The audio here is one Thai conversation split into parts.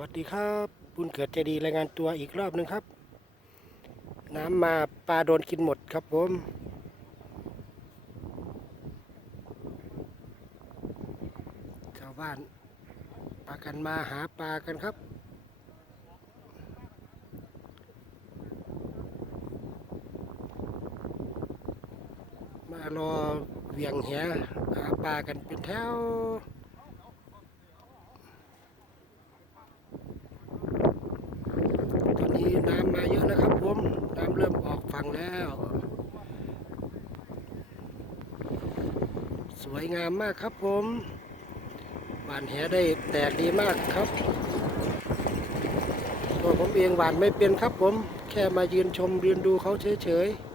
วัสดีครับ บุญเกิดใจดีรายงานตัวอีกรอบหนึ่งครับ น้ำมาปลาโดนกินหมดครับผมชาวบ้านพากันมาหาปลากันครับมารอเหวียงแหหาปลากันเป็นแถว ตอ น้ำมาเยอะนะครับผมน้ำเริ่มออกฝั่งแล้ว สวยงามมากครับผมหวานแหได้แตกดีมากครับตัวผมเองหวานไม่เป็นครับผม แค่มายืนชมยืนดูเขาเฉยๆ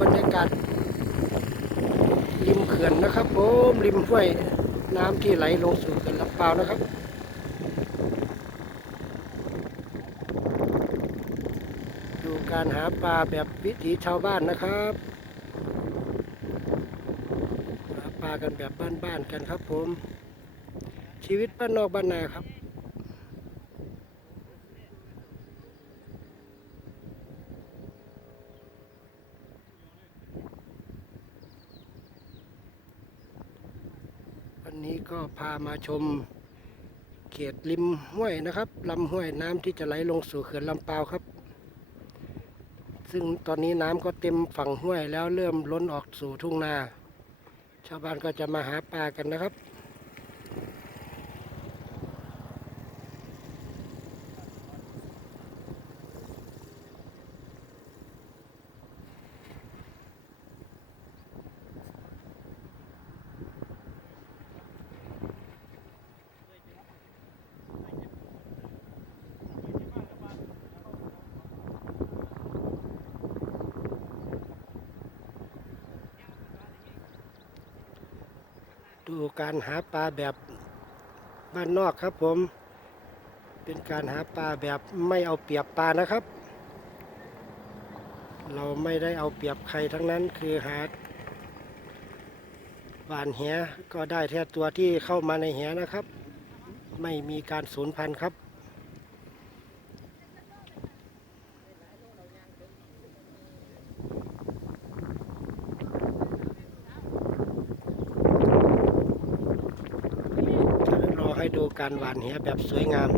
บรรยากาศริมเขื่อนนะครับผมริมห้วยน้ำที่ไหลลงสู่เขื่อนลำเปาวนะครับดูการหาปลาแบบวิถีชาวบ้านนะครับหาปลากันแบบบ้านๆกันครับผม ชีวิตบ้านนอกบ้านนาครับ นี้ก็พามาชมเขตริมห้วยนะครับลำห้วยน้ำที่จะไหลลงสู่เขื่อนลำปาวครับ ซึ่งตอนนี้น้ำก็เต็มฝั่งห้วยแล้วเริ่มล้นออกสู่ทุ่งนา ชาวบ้านก็จะมาหาปลากันนะครับ ดูการหาปลาแบบบ้านนอกครับผม เป็นการหาปลาแบบไม่เอาเปรียบปลานะครับ เราไม่ได้เอาเปรียบใครทั้งนั้นคือหาหวานแหก็ได้แค่ตัวที่เข้ามาในแหนะครับ ไม่มีการสูญพันธุ์ครับ จะรอให้ ดูการหวานเหียแบบสวยงาม